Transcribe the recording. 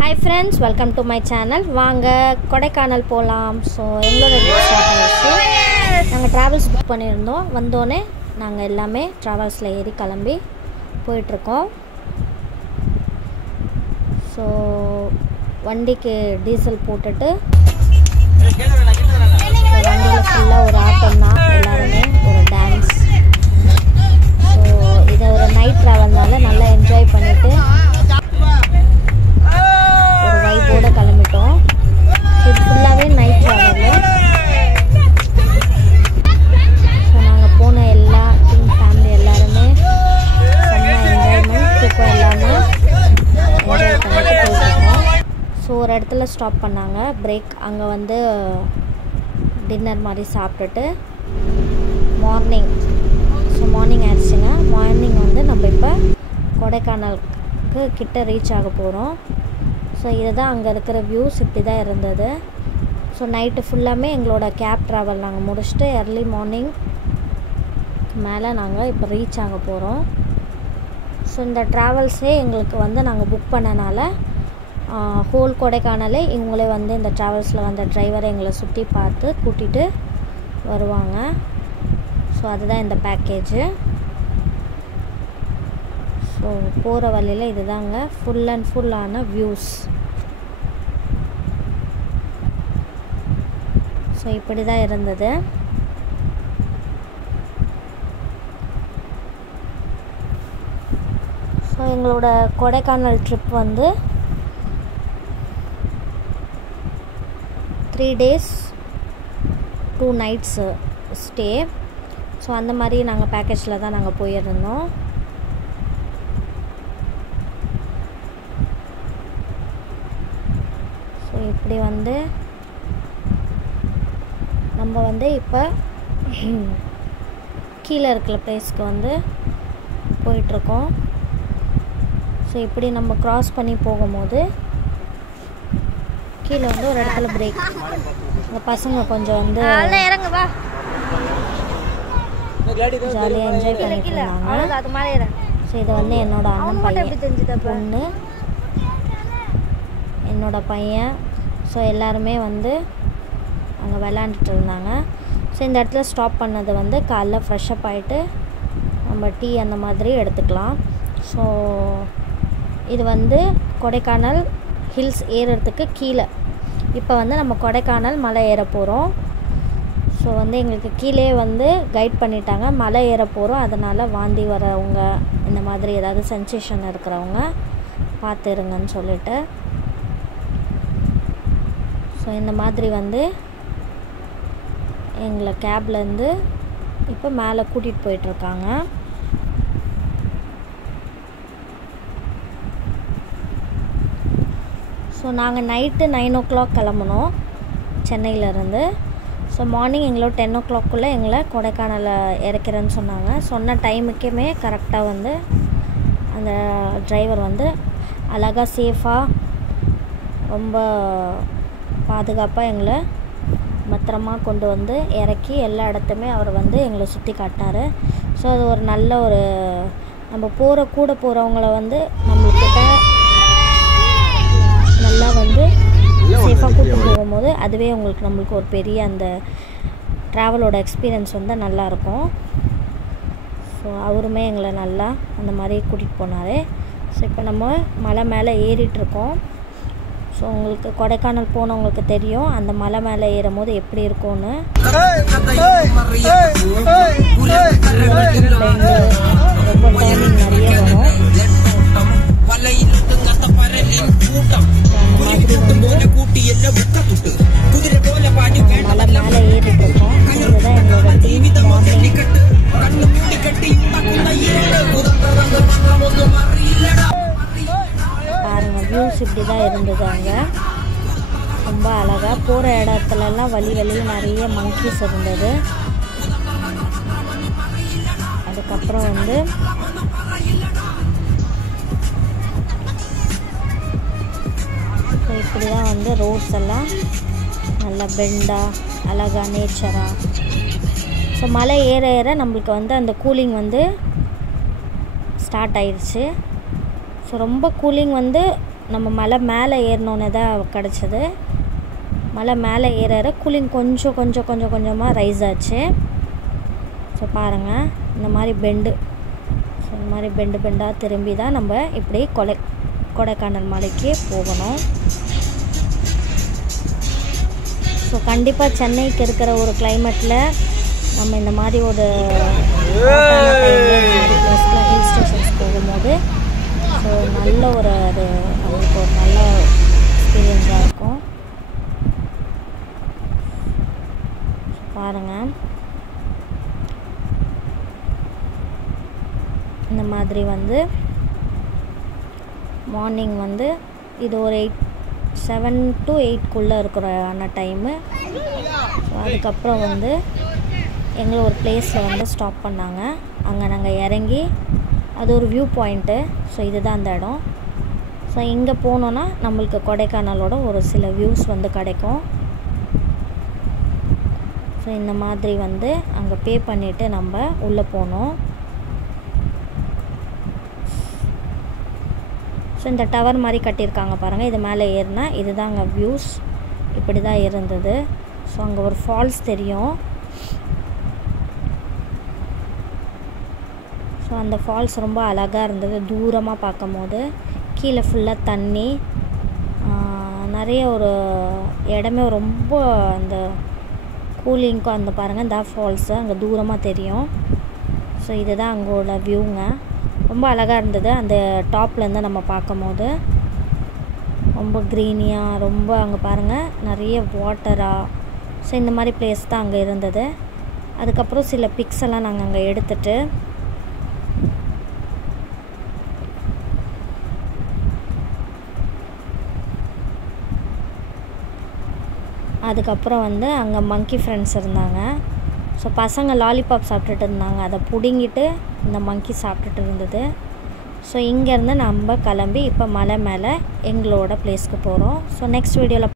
Hi friends, welcome to my channel. வாங்க கொடைக்கானல் போலாம். So எங்களோட ட்ரிப் ஸ்டார்ட் ஆயிடுச்சு. நாங்கள் ட்ராவல்ஸ் புக் பண்ணியிருந்தோம். வந்தோடனே நாங்கள் எல்லாமே ட்ராவல்ஸில் ஏறி கிளம்பி போயிட்டுருக்கோம். ஸோ வண்டிக்கு டீசல் போட்டுட்டு வண்டியில் ஃபுல்லாக ஒரு ஆட்டம் தான், எல்லாருமே ஒரு டான்ஸ். ஸோ இதை ஒரு நைட் ட்ராவல்னால நல்லா என்ஜாய் பண்ணிவிட்டு ஒரு வைப்போடு கிளம்பிட்டோம். இது ஃபுல்லாகவே நைட் ட்ராவலு. ஸோ நாங்கள் போன எல்லா கிங் ஃபேமிலி எல்லாருமே செம்ம என்ஜாய்மெண்ட், தூக்கம் இல்லாமல் என்ஜாய் பண்ணிட்டு போயிட்டுருக்கோம். ஸோ ஒரு இடத்துல ஸ்டாப் பண்ணாங்க, பிரேக். அங்கே வந்து டின்னர் மாதிரி சாப்பிட்டுட்டு மார்னிங் ஆயிடுச்சுங்க. மார்னிங் வந்து நம்ம இப்போ கொடைக்கானலுக்கு கிட்ட ரீச் ஆக போகிறோம். ஸோ இதுதான் அங்கே இருக்கிற வியூஸ், இப்படி தான் இருந்தது. ஸோ நைட்டு ஃபுல்லாமே எங்களோட கேப் ட்ராவல் நாங்கள் முடிச்சுட்டு எர்லி மார்னிங் மேலே நாங்கள் இப்போ ரீச் ஆக போகிறோம். ஸோ இந்த ட்ராவல்ஸே எங்களுக்கு வந்து நாங்கள் புக் பண்ணனால ஹோல் கொடைக்கானலே இவங்களே வந்து இந்த ட்ராவல்ஸில் வந்த டிரைவரை எங்களை சுற்றி பார்த்து கூட்டிகிட்டு வருவாங்க. ஸோ அதுதான் இந்த பேக்கேஜு. ஸோ போகிற வழியில் இதுதாங்க ஃபுல் அண்ட் ஃபுல்லான வியூஸ். ஸோ இப்படி தான் இருந்தது. ஸோ எங்களோட கொடைக்கானல் ட்ரிப் வந்து 3 days 2 nights ஸ்டே. ஸோ அந்த மாதிரி நாங்கள் பேக்கேஜில் தான் நாங்கள் போயிருந்தோம். ஸோ இப்படி வந்து நம்ம வந்து இப்போ கீழே இருக்கிற பிளேஸ்க்கு வந்து போயிட்டுருக்கோம். ஸோ இப்படி நம்ம க்ராஸ் பண்ணி போகும்போது கீழே வந்து ஒரு இடத்துல பிரேக். இந்த பசங்க கொஞ்சம் வந்து ஜாலியாக என்ஜாய் பண்ணிட்டு இருந்தாங்க. ஸோ இது வந்து என்னோட அண்ணன் பையன், பொண்ணு, என்னோட பையன். ஸோ எல்லாருமே வந்து அங்கே விளாண்டுட்டு இருந்தாங்க. ஸோ இந்த இடத்துல ஸ்டாப் பண்ணது வந்து காலைல ஃப்ரெஷ்அப் ஆகிட்டு நம்ம டீ அந்த மாதிரி எடுத்துக்கலாம். ஸோ இது வந்து கொடைக்கானல் ஹில்ஸ் ஏறுறதுக்கு கீழே. இப்போ வந்து நம்ம கொடைக்கானல் மலை ஏற போகிறோம். ஸோ வந்து எங்களுக்கு கீழே வந்து கைட் பண்ணிட்டாங்க, மலை ஏற போகிறோம், அதனால் வாந்தி வரவங்க இந்த மாதிரி ஏதாவது சென்சேஷன் இருக்கிறவங்க பார்த்து இருங்கன்னு சொல்லிட்டு. ஸோ இந்த மாதிரி வந்து எங்களை கேப்லேருந்து இப்போ மேலே கூட்டிகிட்டு போயிட்டுருக்காங்க. ஸோ நாங்கள் நைட்டு 9 o'clock கிளம்புனோம் சென்னையிலேருந்து. ஸோ மார்னிங் எங்களோட 10 o'clock எங்களை கொடைக்கானலில் இறக்கிறேன்னு சொன்னாங்க. சொன்ன டைமுக்குமே கரெக்டாக வந்து அந்த டிரைவர் வந்து அழகாக சேஃபாக ரொம்ப பாதுகாப்பாக எங்களை பத்திரமா கொண்டு வந்து இறக்கி எல்லா இடத்துமே அவர் வந்து எங்களை சுற்றி காட்டினார். ஸோ அது ஒரு நல்ல ஒரு நம்ம கூட போகிறவங்கள வந்து நம்மள்கிட்ட நல்லா வந்து சேஃபாக கூப்பிட்டு போகும்போது அதுவே நம்மளுக்கு ஒரு பெரிய அந்த ட்ராவலோட எக்ஸ்பீரியன்ஸ் வந்து நல்லாயிருக்கும். ஸோ அவருமே எங்களை நல்லா அந்த மாதிரி கூட்டிகிட்டு போனார். ஸோ இப்போ நம்ம மலை மேலே ஏறிட்டுருக்கோம். ஸோ உங்களுக்கு கொடைக்கானல் போனவங்களுக்கு தெரியும் அந்த மலை மேலே ஏறும் போது எப்படி இருக்கும்னு. ரொம்ப டேர்னிங் நிறைய வரும். மலை மேலே ஏறிட்டு இருக்கோம். இதுதான் எங்களோட டீம். பாருங்க வியூஸ் இப்படி தான் இருந்தது. அங்கே ரொம்ப அழகாக போகிற இடத்துலலாம் வழியில் நிறைய மங்கீஸ் இருந்தது. அதுக்கப்புறம் வந்து இப்படி தான் வந்து ரோட்ஸ் எல்லாம் நல்லா பெண்டாக அழகாக நேச்சராக. ஸோ மலை ஏற நம்மளுக்கு வந்து அந்த கூலிங் வந்து ஸ்டார்ட் ஆயிடுச்சு. ஸோ ரொம்ப கூலிங் வந்து நம்ம மலை மேலே ஏறினோன்னே தான் கிடச்சிது. மலை மேலே ஏற கூலிங் கொஞ்சமாக ரைஸ் ஆச்சு. ஸோ பாருங்கள், இந்த மாதிரி பெண்டு, ஸோ இந்த மாதிரி பெண்டாக திரும்பி தான் நம்ம இப்படி கொடைக்கானல் மலைக்கு போகணும். ஸோ கண்டிப்பாக சென்னைக்கு இருக்கிற ஒரு கிளைமேட்டில் நம்ம இந்த மாதிரி ஒரு ஹில் ஸ்டேஷன்ஸ் போகும்போது ஸோ நல்ல ஒரு அது நம்மளுக்கு ஒரு நல்ல எக்ஸ்பீரியன்ஸாக இருக்கும். பாருங்கள், இந்த மாதிரி வந்து மார்னிங் வந்து இது ஒரு 7 to 8 இருக்கிற டைமு. ஸோ அதுக்கப்புறம் வந்து எங்களை ஒரு பிளேஸில் வந்து ஸ்டாப் பண்ணாங்க. அங்கே நாங்கள் இறங்கி, அது ஒரு வியூ பாயிண்ட்டு. ஸோ இதுதான் அந்த இடம். ஸோ இங்கே போனோன்னா நம்மளுக்கு கொடைக்கானலோட ஒரு சில வியூஸ் வந்து கிடைக்கும். ஸோ இந்த மாதிரி வந்து அங்கே பே பண்ணிவிட்டு நம்ம உள்ளே போனோம். ஸோ இந்த டவர் மாதிரி கட்டியிருக்காங்க பாருங்கள், இது மேலே ஏறினா இதுதான் அங்கே வியூஸ் இப்படி தான் இருந்தது. ஸோ அங்கே ஒரு ஃபால்ஸ் தெரியும். ஸோ அந்த ஃபால்ஸ் ரொம்ப அழகாக இருந்தது தூரமாக பார்க்கும் போது. கீழே ஃபுல்லாக தண்ணி, நிறைய ஒரு இடமே ரொம்ப அந்த கூலிங்க்கும் அந்த பாருங்கள் இந்த ஃபால்ஸு அங்கே தூரமாக தெரியும். ஸோ இதுதான் அங்கோட வியூங்க. ரொம்ப அழகாக இருந்தது. அந்த டாப்லேருந்து நம்ம பார்க்கும் போது ரொம்ப க்ரீனியாக, ரொம்ப அங்கே பாருங்கள் நிறைய வாட்டராக. ஸோ இந்த மாதிரி பிளேஸ் தான் அங்கே இருந்தது. அதுக்கப்புறம் சில பிக்ஸ் எல்லாம் நாங்கள் அங்கே எடுத்துகிட்டு அதுக்கப்புறம் வந்து அங்கே மங்கி ஃப்ரெண்ட்ஸ் இருந்தாங்க. ஸோ பசங்க லாலிபாப் சாப்பிட்டுட்டு இருந்தாங்க. அதை பிடுங்கிட்டு இந்த மங்கி சாப்பிட்டுட்டு இருந்தது. ஸோ இங்கேருந்து நம்ம கிளம்பி இப்போ மலை மேலே எங்களோட பிளேஸ்க்கு போகிறோம். ஸோ நெக்ஸ்ட் வீடியோவில்